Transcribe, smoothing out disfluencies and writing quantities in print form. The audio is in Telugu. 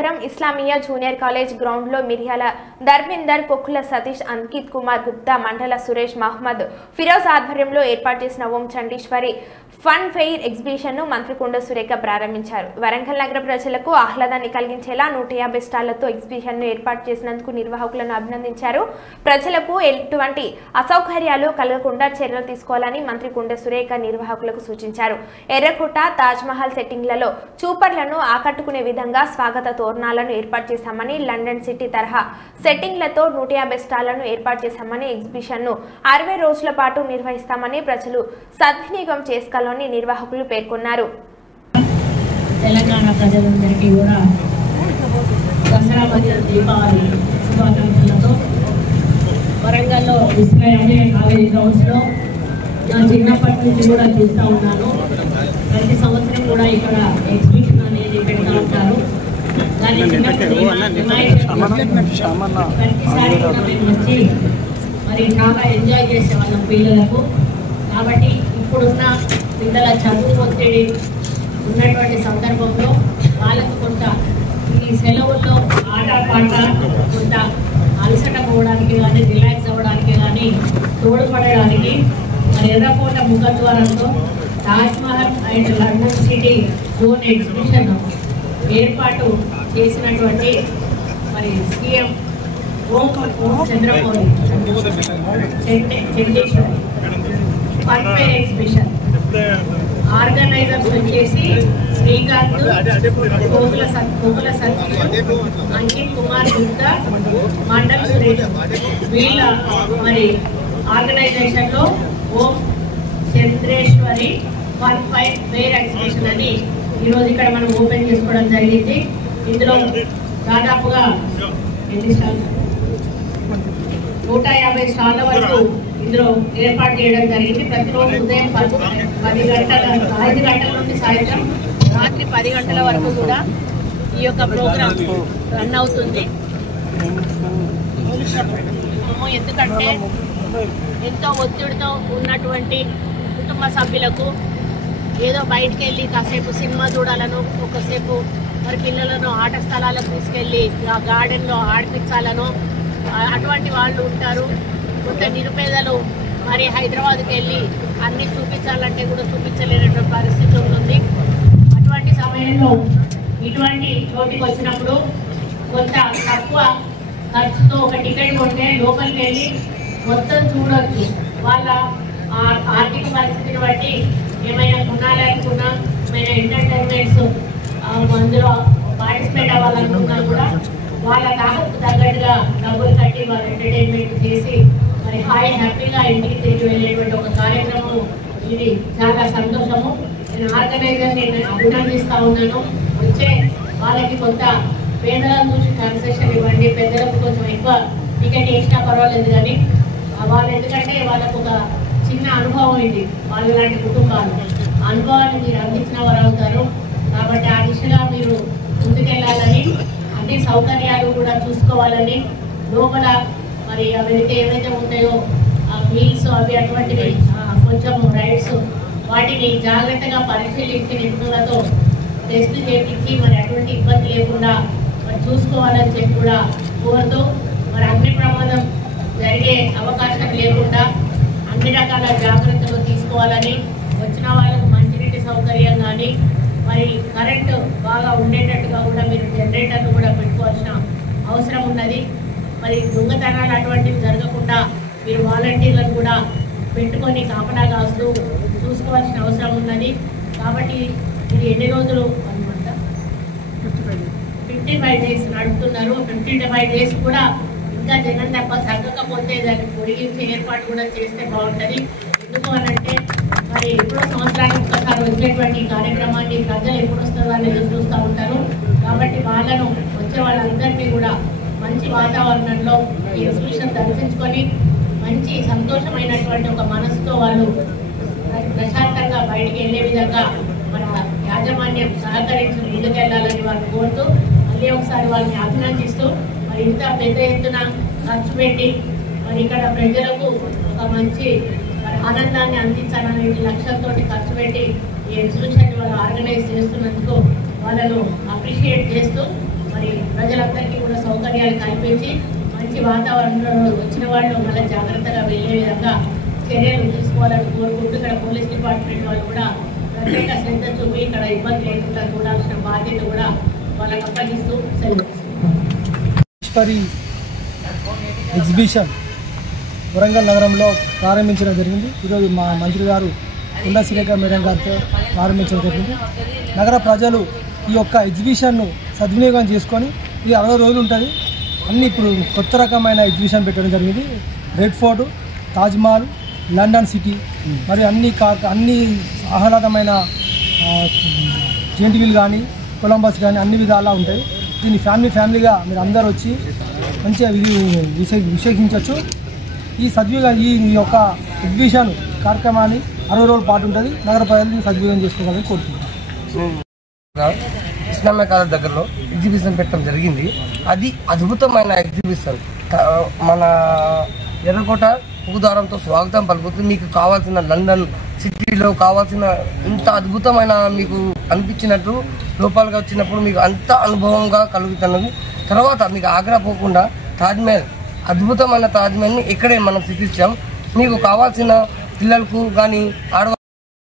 నగరం ఇస్లామియా జూనియర్ కాలేజ్ గ్రౌండ్ లో మిర్యాల ధర్మేందర్, కొక్కుల సతీష్, అంకిత్ కుమార్ గుప్తా, మండల సురేష్, మహమ్మద్ ఫిరోజ్ ఆధ్వర్యంలో ఏర్పాటు చేసిన ఓం చండీశ్వరి ఫన్ ఫెయిర్ ఎగ్జిబిషన్ ను మంత్రి కొండ సురేఖ ప్రారంభించారు. వరంగల్ నగర ప్రజలకు ఆహ్లాదాన్ని కలిగించేలా 150 స్టాళ్లతో ఎగ్జిబిషన్ ను ఏర్పాటు చేసినందుకు నిర్వాహకులను అభినందించారు. ప్రజలకు ఎటువంటి అసౌకర్యాలు కలగకుండా చర్యలు తీసుకోవాలని మంత్రి కొండ సురేఖ నిర్వాహకులకు సూచించారు. ఎర్రకోట, తాజ్ మహల్ సెట్టింగ్లలో చూపర్లను ఆకట్టుకునే విధంగా స్వాగత తోరణాలను ఏర్పాటు చేశామని, లండన్ సిటీ తరహా సెట్టింగ్లతో 150 స్టాళ్లను ఏర్పాటు చేశామని, ఎగ్జిబిషన్ ను 60 రోజుల పాటు నిర్వహిస్తామని ప్రజలు సద్వినియోగం చేసుకోవాలని నిర్వాహకులు పేర్కొన్నారు. తెలంగాణ ప్రజలందరికీ కూడా దసరా మరియు దీపావళి శుభాకాంక్షలతో వరంగల్లో ఇస్లామియా కాలేజ్ గ్రౌండ్స్లో నా చిన్నప్పటి నుంచి కూడా చూస్తూ ఉన్నాను. ప్రతి సంవత్సరం కూడా ఇక్కడ ఎగ్జిబిషన్ అనేది పెడతా ఉంటారు. దాన్ని ప్రతిసారి కూడా మేము వచ్చి మరి చాలా ఎంజాయ్ చేసేవాళ్ళం పిల్లలకు. కాబట్టి ఇప్పుడున్న పిల్లల చదువు ఒత్తిడి ఉన్నటువంటి సందర్భంలో వాళ్ళకు కొంత ఈ సెలవుల్లో ఆట పాట కొంత అలసట పోవడానికి కానీ, రిలాక్స్ అవ్వడానికి కానీ, తోడ్పడడానికి మరి ఎర్రకోట ముఖద్వారంతో Taj Mahal and London city zone exhibition ఏర్పాటు చేసినటువంటి మరి CM Chandrababu Chandeeshwari fun fair exhibition organisers వచ్చేసి శ్రీకాంత్, కొక్కుల సతీష్, అంకిత్ కుమార్ గుప్తా, మండల్ సురేష్ వీళ్ళ మరి ఆర్గనైజేషన్ లో ఓం చంద్రేశ్వరి ఫన్ ఫెయిర్ ఎగ్జిబిషన్ అని ఈరోజు ఇక్కడ మనం ఓపెన్ చేసుకోవడం జరిగింది. ఇందులో దాదాపుగా 150 స్టాళ్ల వరకు ఇందులో ఏర్పాటు చేయడం జరిగింది. ప్రతిరోజు ఉదయం 5 గంటల నుండి సాయంత్రం రాత్రి 10 గంటల వరకు కూడా ఈ యొక్క ప్రోగ్రాం రన్ అవుతుంది. ఎందుకంటే ఎంతో ఒత్తిడితో ఉన్నటువంటి కుటుంబ సభ్యులకు ఏదో బయటికి వెళ్ళి కాసేపు సినిమా చూడాలను, ఒకసేపు మరి పిల్లలను ఆట స్థలాలకు తీసుకెళ్ళి ఆ గార్డెన్లో ఆడిపించాలను అటువంటి వాళ్ళు ఉంటారు. కొంత నిరుపేదలు మరి హైదరాబాద్కి వెళ్ళి అన్ని చూపించాలంటే కూడా చూపించలేనటువంటి పరిస్థితి ఉంటుంది. అటువంటి సమయంలో ఇటువంటి చోటికి వచ్చినప్పుడు కొంత తక్కువ ఖర్చుతో ఒక టికెట్ కొంటే లోపలికి వెళ్ళి మొత్తం చూడొచ్చు. వాళ్ళ ఆర్థిక పరిస్థితిని బట్టి ఏమైనా కొనాలనుకున్నా, ఏమైనా ఎంటర్టైన్మెంట్స్ అందులో పార్టిసిపేట్ అవ్వాలనుకున్నా కూడా వాళ్ళ తాహతకు తగ్గట్టుగా డబ్బులు కట్టి వాళ్ళు ఎంటర్టైన్మెంట్ చేసి మరి హ్యాపీగా ఇంటికి తిరిగి వెళ్ళేటువంటి ఒక కార్యక్రమం ఇది. చాలా సంతోషము. నేను ఆర్గనైజర్ని అభినందిస్తూ ఉన్నాను. వచ్చే వాళ్ళకి కొంత పేదలను చూసి కన్సెషన్ ఇవ్వండి, పెద్దలకు కొంచెం ఎక్కువ టికెట్ వేసినా పర్వాలేదు. కానీ వాళ్ళు ఎందుకంటే వాళ్ళకు ఒక చిన్న అనుభవం ఇది, వాళ్ళు లాంటి కుటుంబాలు అనుభవాన్ని మీరు అందించిన వారు అవుతారు. కాబట్టి ఆ దిశగా మీరు ముందుకెళ్ళాలని, అన్ని సౌకర్యాలు కూడా చూసుకోవాలని, లోపల మరి అవైతే ఏవైతే ఉంటాయో ఆ మీల్స్ అవి అటువంటివి కొంచెం రైడ్స్ వాటిని జాగ్రత్తగా పరిశీలించి నిపుణులతో టెస్ట్ చేయించి మరి అటువంటి ఇబ్బంది లేకుండా మరి చూసుకోవాలని చెప్పి కూడా కోరుతూ మరి అగ్ని ప్రమాదం జరిగే అవకాశం లేకుండా అన్ని రకాల జాగ్రత్తలు తీసుకోవాలని, వచ్చిన వాళ్ళకు మంచినీటి సౌకర్యం కానీ మరి కరెంటు బాగా ఉండేటట్టుగా కూడా మీరు జనరేటర్లు కూడా పెట్టుకోవాల్సిన అవసరం ఉన్నది. మరి దొంగతనాలు అటువంటివి జరగకుండా మీరు వాలంటీర్లను కూడా పెట్టుకొని కాపలా కాస్తూ చూసుకోవాల్సిన అవసరం ఉన్నది. కాబట్టి ఇది ఎన్ని రోజులు అనమాట 55 డేస్ నడుపుతున్నారు. 55 డేస్ కూడా ఇంకా జనం తగ్గకపోతే దాన్ని పొడిగించే ఏర్పాటు కూడా చేస్తే బాగుంటుంది. ఎందుకు అనంటే మరి ఎప్పుడో సంవత్సరానికి ఒకసారి వచ్చేటువంటి కార్యక్రమాన్ని ప్రజలు ఎప్పుడు వస్తుందో అని ఎదురు చూస్తూ ఉంటారు. కాబట్టి వాళ్ళను వచ్చే వాళ్ళందరినీ కూడా మంచి వాతావరణంలో ఈ ఎగ్జిబిషన్ దర్శించుకొని మంచి సంతోషమైనటువంటి ఒక మనసుతో వాళ్ళు ప్రశాంతంగా బయటికి వెళ్ళే విధంగా మన యాజమాన్యం సహకరించి ముందుకెళ్లాలని వాళ్ళు కోరుతూ మళ్ళీ ఒకసారి వాళ్ళని అభినందిస్తూ మరి ఇంత పెద్ద ఎత్తున ఖర్చు పెట్టి మరి ఇక్కడ ప్రజలకు ఒక మంచి ఆనందాన్ని అందించాలనే లక్ష్యంతో ఖర్చు పెట్టి ఈ ఎగ్జిబిషన్ వాళ్ళు ఆర్గనైజ్ చేస్తున్నందుకు వాళ్ళను అప్రిషియేట్ చేస్తూ మరి ప్రజలందరికీ కూడా సౌకర్యాలు కల్పించి మంచి వాతావరణంలో వచ్చిన వాళ్ళు మళ్ళీ జాగ్రత్తగా వెళ్ళే విధంగా చర్యలు తీసుకోవాలని కోరుకుంటూ ఇక్కడ పోలీస్ డిపార్ట్మెంట్ వాళ్ళు కూడా ప్రత్యేక శ్రద్ధ చూపి ఇక్కడ ఇబ్బంది లేకుండా చూడాల్సిన బాధ్యత కూడా వాళ్ళకి అప్పగిస్తూ ఎగ్జిబిషన్ వరంగల్ నగరంలో ప్రారంభించడం జరిగింది. ఈరోజు మా మంత్రి గారు కొండా సురేఖ మేడం గారితో ప్రారంభించడం జరిగింది. నగర ప్రజలు ఈ యొక్క ఎగ్జిబిషన్ను సద్వినియోగం చేసుకొని ఇది 60 రోజులు ఉంటుంది. అన్ని ఇప్పుడు కొత్త రకమైన ఎగ్జిబిషన్ పెట్టడం జరిగింది. Red fort, Taj Mahal, London city మరియు అన్ని ఆహ్లాదమైన జెంటివిల్ కానీ కొలంబస్ కానీ అన్ని విధాలా ఉంటాయి. దీన్ని ఫ్యామిలీగా మీరు అందరూ వచ్చి మంచిగా విశ్లేషించవచ్చు. ఈ యొక్క ఎగ్జిబిషన్ కార్యక్రమాన్ని 60 రోజుల పాటు ఉంటుంది. నగర ప్రజలు సద్వినియోగం చేసుకోవాలని కోరుతున్నాను. ఇస్లామియా కాలేజ్ దగ్గరలో ఎగ్జిబిషన్ పెట్టడం జరిగింది. అది అద్భుతమైన ఎగ్జిబిషన్. మన ఎర్రకోట పూదారంతో స్వాగతం పలుకుతుంది. మీకు కావాల్సిన లండన్ సిటీలో కావాల్సిన ఇంత అద్భుతమైన మీకు అనిపించినట్టు లోపాలుగా వచ్చినప్పుడు మీకు అంత అనుభవంగా కలుగుతున్నది. తర్వాత మీకు ఆగ్రా పోకుండా తాజ్మహల్, అద్భుతమైన తాజ్మహల్ని ఇక్కడే మనం చూపించాం. మీకు కావాల్సిన పిల్లలకు కానీ ఆడవాళ్ళకు